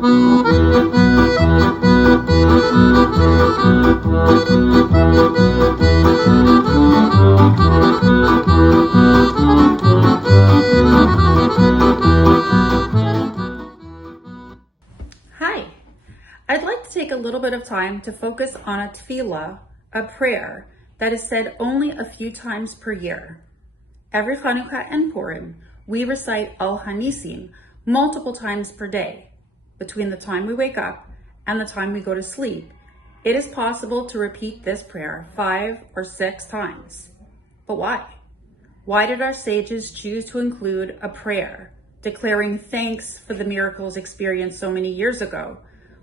Hi, I'd like to take a little bit of time to focus on a tefillah, a prayer that is said only a few times per year. Every Hanukkah and Purim, we recite Al Hanisim multiple times per day. Between the time we wake up and the time we go to sleep, it is possible to repeat this prayer 5 or 6 times. But why? Why did our sages choose to include a prayer declaring thanks for the miracles experienced so many years ago,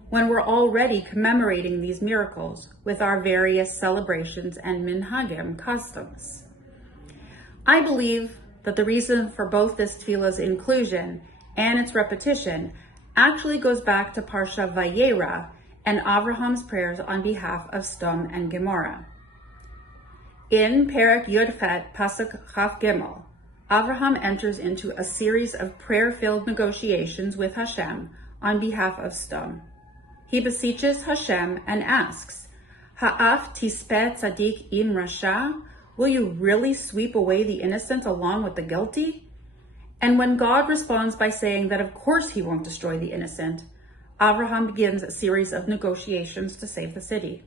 when we're already commemorating these miracles with our various celebrations and minhagim customs? I believe that the reason for both this tefillah's inclusion and its repetition actually goes back to Parsha Vayera and Avraham's prayers on behalf of Sodom and Gomorrah. In Perek Yud-Fet Pasuk Chaf Gimel, Avraham enters into a series of prayer-filled negotiations with Hashem on behalf of Sodom. He beseeches Hashem and asks, Ha'af tispeh tzadik im rasha? Will you really sweep away the innocent along with the guilty? And when God responds by saying that of course he won't destroy the innocent, Avraham begins a series of negotiations to save the city.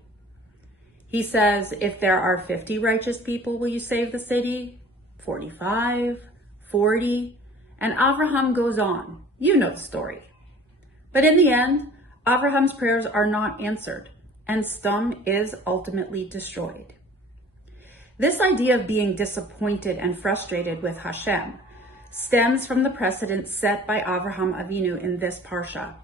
He says, if there are 50 righteous people, will you save the city? 45, 40, and Avraham goes on. You know the story. But in the end, Avraham's prayers are not answered, and Sodom is ultimately destroyed. This idea of being disappointed and frustrated with Hashem stems from the precedent set by Avraham Avinu in this parsha.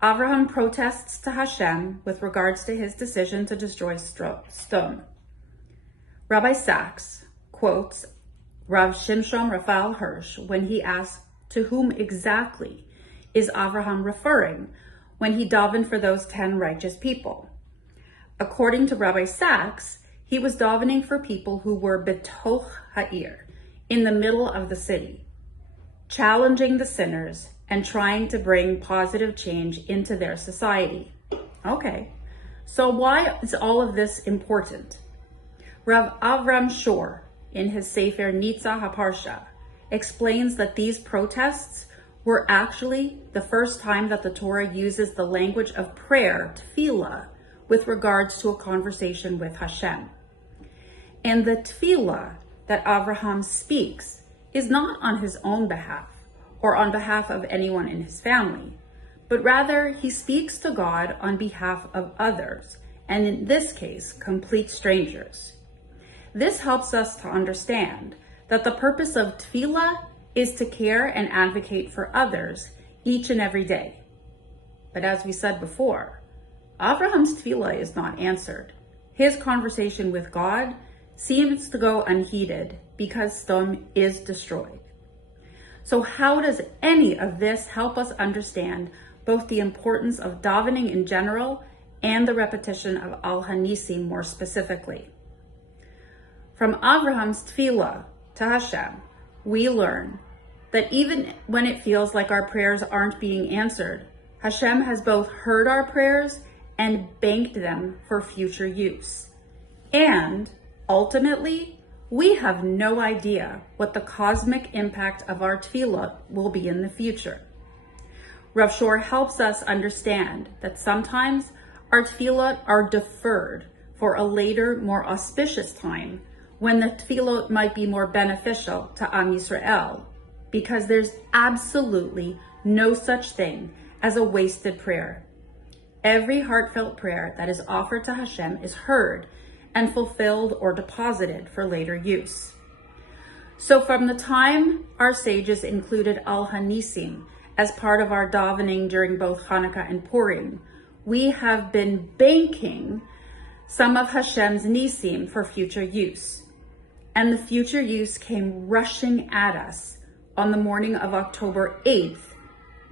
Avraham protests to Hashem with regards to his decision to destroy Sodom. Rabbi Sachs quotes Rav Shimshon Raphael Hirsch when he asks to whom exactly is Avraham referring when he davened for those 10 righteous people. According to Rabbi Sachs, he was davening for people who were betoch ha'ir, in the middle of the city, challenging the sinners and trying to bring positive change into their society. Okay, so why is all of this important? Rav Avram Shor, in his Sefer Nitza HaParsha, explains that these protests were actually the first time that the Torah uses the language of prayer, tefillah, with regards to a conversation with Hashem. And the tefillah that Avraham speaks is not on his own behalf or on behalf of anyone in his family, but rather he speaks to God on behalf of others, and in this case, complete strangers. This helps us to understand that the purpose of tefillah is to care and advocate for others each and every day. But as we said before, Avraham's tefillah is not answered. His conversation with God seems to go unheeded because Sodom is destroyed. So how does any of this help us understand both the importance of davening in general and the repetition of Al Hanisim more specifically? From Avraham's tefillah to Hashem, we learn that even when it feels like our prayers aren't being answered, Hashem has both heard our prayers and banked them for future use. And ultimately, we have no idea what the cosmic impact of our tefillah will be in the future. Rav Shor helps us understand that sometimes our tefillah are deferred for a later, more auspicious time when the tefillah might be more beneficial to Am Yisrael, because there's absolutely no such thing as a wasted prayer. Every heartfelt prayer that is offered to Hashem is heard and fulfilled or deposited for later use. So from the time our sages included Al Hanisim as part of our davening during both Hanukkah and Purim, we have been banking some of Hashem's Nisim for future use. And the future use came rushing at us on the morning of October 8th,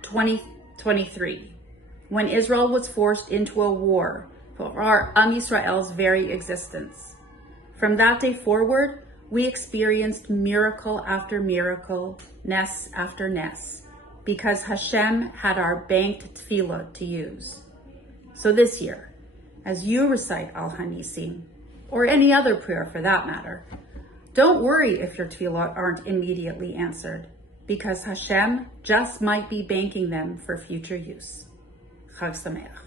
2023, when Israel was forced into a war for our Am Yisrael's very existence. From that day forward, we experienced miracle after miracle, ness after ness, because Hashem had our banked tefillah to use. So this year, as you recite Al Hanisim, or any other prayer for that matter, don't worry if your tefillah aren't immediately answered, because Hashem just might be banking them for future use. Chag Sameach.